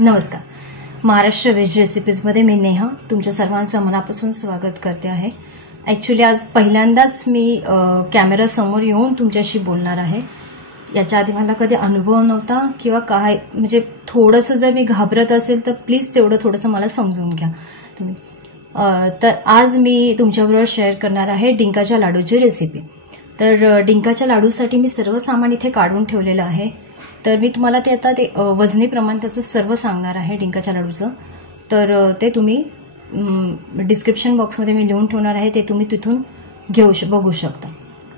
नमस्कार. महाराष्ट्र व्हेज रेसिपीजमध्ये मी नेहा तुमच्या सर्वांचं मनापासून स्वागत करते आहे. ॲक्च्युली आज पहिल्यांदाच मी कॅमेरासमोर येऊन तुमच्याशी बोलणार आहे. याच्या आधी मला कधी अनुभव नव्हता किंवा काय म्हणजे थोडंसं जर मी घाबरत असेल तर प्लीज तेवढं थोडंसं मला समजून घ्या तुम्ही. तर आज मी तुमच्याबरोबर शेअर करणार आहे डिंकाच्या लाडूची रेसिपी. तर डिंकाच्या लाडूसाठी मी सर्व सामान इथे काढून ठेवलेलं आहे. तर मी तुम्हाला ते आता ते वजनीप्रमाणे त्याचं सर्व सांगणार आहे डिंकाच्या लाडूचं. तर ते तुम्ही डिस्क्रिप्शन बॉक्समध्ये मी लिहून ठेवणार आहे, ते तुम्ही तिथून बघू शकता.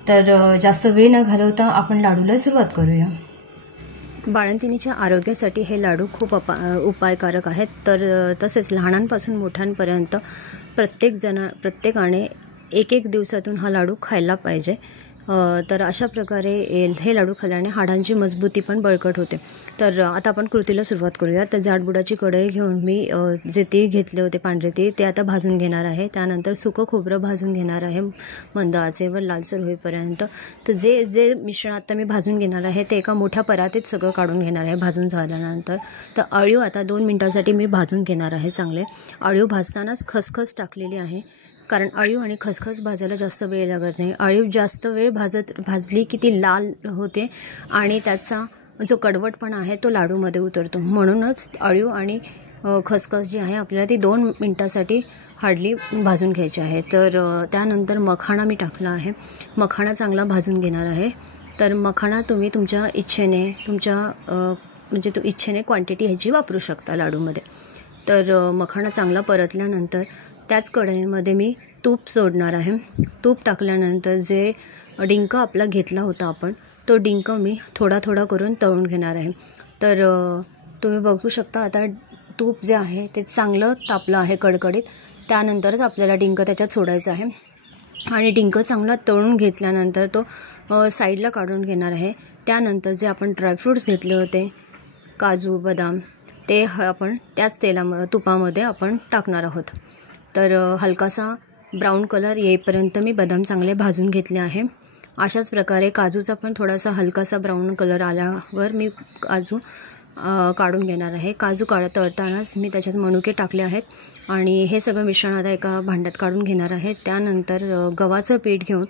तर जास्त वेळ न घालवता आपण लाडूला सुरुवात करूया. बाळंतिणीच्या आरोग्यासाठी हे लाडू खूप उपायकारक आहेत. तर तसेच लहानांपासून मोठ्यांपर्यंत प्रत्येकाने एक दिवसातून हा लाडू खायला पाहिजे. तर अशा प्रकारे हे लाडू खाल्ल्याने हाडांची मजबूती पण बळकट होते. तर आता आपण कृतीला सुरुवात करूया. तर जाडबुडाची कढई घेऊन मी जे तीळ घेतले होते पांढरे तीळ ते आता भाजून घेणार आहे. त्यानंतर सुकं खोबरं भाजून घेणार आहे मंद आचेवर लालसर होईपर्यंत. तर जे मिश्रण आता मी भाजून घेणार आहे ते एका मोठ्या परातीत सगळं काढून घेणार आहे भाजून झाल्यानंतर. तर अळीव आता 2 मिनिटांसाठी मी भाजून घेणार आहे चांगले. अळीव भाजतानाच खसखस टाकलेली आहे, कारण अळीव आणि खसखस भाजायला जास्त वेळ लागत नाही. अळीव जास्त वेळ भाजली की ती लाल होते आणि त्याचा जो कडवटपणा आहे तो लाडूमध्ये उतरतो. म्हणूनच अळीव आणि खसखस जी आहे आपल्याला ती 2 मिनिटांसाठी हार्डली भाजून घ्यायची आहे. तर त्यानंतर मखाणा मी टाकला आहे. मखाणा चांगला भाजून घेणार आहे. तर मखाणा तुम्ही तुमच्या इच्छेने इच्छेने क्वांटिटी ह्याची वापरू शकता लाडूमध्ये. तर मखाणा चांगला परतल्यानंतर त्याच कढईमध्ये मी तूप सोडणार आहे. तूप टाकल्यानंतर जे डिंक आपला घेतला होता आपण तो डिंक मी थोडा करून तळून घेणार आहे. तर तुम्ही बघू शकता आता तूप जे आहे ते चांगलं तापलं आहे कडकडीत. त्यानंतरच आपल्याला डिंक त्याच्यात सोडायचा आहे आणि डिंक चांगला तळून घेतल्यानंतर तो साईडला काढून घेणार आहे. त्यानंतर जे आपण ड्रायफ्रूट्स घेतले होते काजू बदाम ते आपण त्याच तुपामध्ये आपण टाकणार आहोत. तर हलकासा ब्राऊन कलर येईपर्यंत मी बदाम चांगले भाजून घेतले आहे. अशाच प्रकारे काजूचा पण थोडासा हलकासा ब्राऊन कलर आल्यावर मी काजू काढून घेणार आहे. काजू तळतानाच मी त्याच्यात मनुके टाकले आहेत आणि हे सगळं मिश्रण आता एका भांड्यात काढून घेणार आहे. त्यानंतर गव्हाचं पीठ घेऊन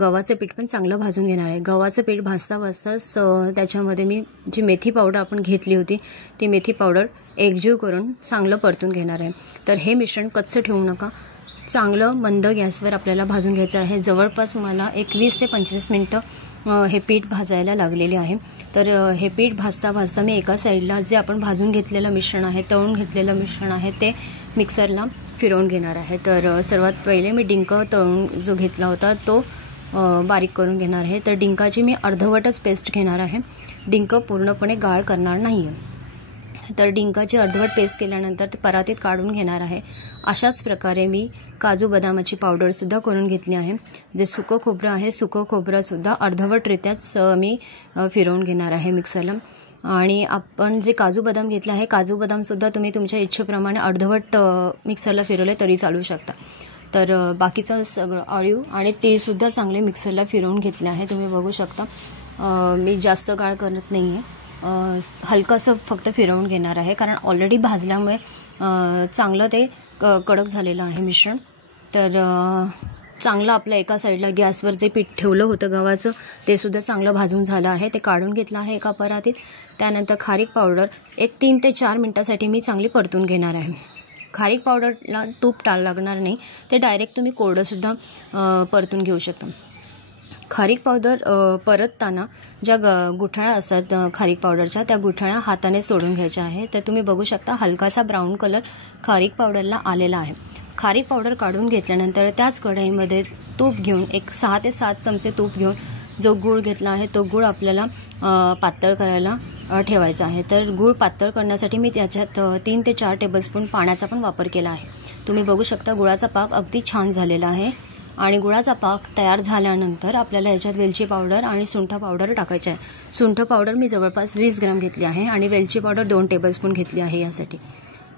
गव्हाचं पीठ पण चांगलं भाजून घेणार आहे. गव्हाचं पीठ भाजताच त्याच्यामध्ये मी जी मेथी पावडर आपण घेतली होती ती मेथी पावडर एकजीव करून चांगलं परतून घेणार आहे. तर हे मिश्रण कच्चं ठेवू नका, चांगलं मंद गॅसवर आपल्याला भाजून घ्यायचं आहे. जवळपास मला 21 ते 25 मिनटं हे पीठ भाजायला लागलेले आहे. तर हे पीठ भाजता मी एका साईडला जे आपण भाजून घेतलेलं मिश्रण आहे तळून घेतलेलं मिश्रण आहे ते मिक्सरला फिरवून घेणार आहे. तर सर्वात पहिले मी डिंक तळून जो घेतला होता तो बारीक करून घेणार आहे. तर डिंकाची मी अर्धवटच पेस्ट घेणार आहे, डिंक पूर्णपणे गाळ करणार नाही आहे. तर डिंकाची अर्धवट पेस्ट केल्यानंतर ते परातीत काढून घेणार आहे. अशाच प्रकारे मी काजू बदामाची पावडरसुद्धा करून घेतली आहे. जे सुकं खोबरं आहे सुकं खोबरंसुद्धा अर्धवटरित्याच मी फिरवून घेणार आहे मिक्सरला. आणि आपण जे काजू बदाम घेतले आहे काजू बदामसुद्धा तुम्ही तुमच्या इच्छेप्रमाणे अर्धवट मिक्सरला फिरवले तरी चालू शकता. तर बाकीचं सगळं अळीव आणि तीळसुद्धा चांगले मिक्सरला फिरवून घेतले आहे. तुम्ही बघू शकता मी जास्त गाळ करत नाही आहे, हलकंसं फक्त फिरवून घेणार आहे, कारण ऑलरेडी भाजल्यामुळे चांगलं ते कडक झालेलं आहे मिश्रण. तर चांगलं आपल्या एका साईडला गॅसवर जे पीठ ठेवलं होतं गव्हाचं ते सुद्धा चांगलं भाजून झालं आहे. ते काढून घेतलं आहे एका परातीत. त्यानंतर खारीक पावडर 3 ते 4 मिनिटांसाठी मी चांगली परतून घेणार आहे. खारीक पावडरला तूप लागणार नाही, ते डायरेक्ट तुम्ही कोरडंसुद्धा परतून घेऊ शकता. खारीक पावडर परतताना ज्या गुठळ्या असतात खारीक पावडरच्या त्या गुठळ्या हाताने सोडून घ्यायच्या आहे. तर तुम्ही बघू शकता हलकासा ब्राऊन कलर खारीक पावडरला आलेला आहे. खारीक पावडर काढून घेतल्यानंतर त्याच कढईमध्ये तूप घेऊन 6 ते 7 चमचे तूप घेऊन जो गूळ घेतला आहे तो गूळ आपल्याला पातळ करायला ठेवायचा आहे. तर गूळ पातळ करण्यासाठी मी त्याच्यात 3 ते 4 टेबलस्पून पाण्याचा पण वापर केला आहे. तुम्ही बघू शकता गुळाचा पाक अगदी छान झालेला आहे. आणि गुळाचा पाक तयार झाल्यानंतर आपल्याला याच्यात वेलची पावडर आणि सुंठ पावडर टाकायची आहे. सुंठ पावडर मी जवळपास 20 ग्रॅम घेतली आहे आणि वेलची पावडर 2 टेबलस्पून घेतली आहे यासाठी.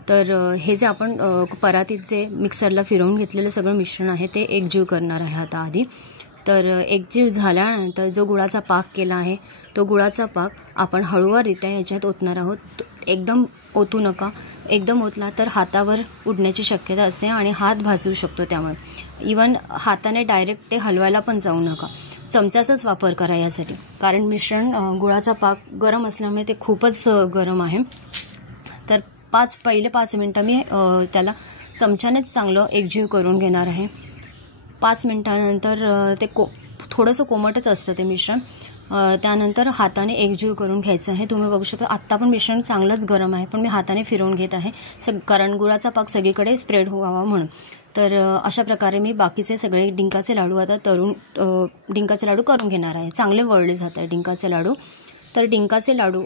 तर हे जे आपण परातीत जे मिक्सरला फिरवून घेतलेलं सगळं मिश्रण आहे ते एकजीव करणार आहे आता आधी. तर एकजीव झाल्यानंतर जो गुळाचा पाक केला आहे तो गुळाचा पाक आपण हळूवाररित्या याच्यात ओतणार आहोत. एकदम ओतू नका. एकदम ओतला तर हातावर उडण्याची शक्यता असते आणि हात भाजू शकतो. त्यामुळे इवन हाताने डायरेक्ट ते हलवायला पण जाऊ नका. चमच्याचाच वापर करा यासाठी, कारण मिश्रण गुळाचा पाक गरम असल्यामुळे ते खूपच गरम आहे. तर पहिले 5 मिनटं मी त्याला चमच्यानेच चांगलं एकजीव करून घेणार आहे. 5 मिनटानंतर ते थोडंसं कोमटच असतं ते मिश्रण. त्यानंतर हाताने एकजीव करून घ्यायचं आहे. तुम्ही बघू शकता आत्ता पण मिश्रण चांगलंच गरम आहे, पण मी हाताने फिरवून घेत आहे कारण गुळाचा पाक सगळीकडे स्प्रेड व्हावा म्हणून. तर अशा प्रकारे मी बाकीचे सगळे डिंकाचे लाडू आता डिंकाचे लाडू करून घेणार आहे. चांगले वळले जात आहे डिंकाचे लाडू. तर डिंकाचे लाडू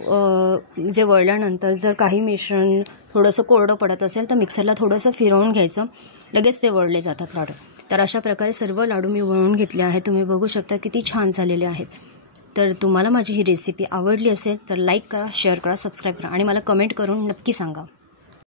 जे वळल्यानंतर जर काही मिश्रण थोडंसं कोरडं पडत असेल तर मिक्सरला थोडंसं फिरवून घ्यायचं, लगेच ते वळले जातात लाडू. तर अशा प्रकारे सर्व लाडू मी वळून घेतले आहेत. तुम्ही बघू शकता किती छान झालेले आहेत. तर तुम्हाला माझी ही रेसिपी आवडली असेल तर लाईक करा, शेअर करा, सबस्क्राईब करा आणि मला कमेंट करून नक्की सांगा.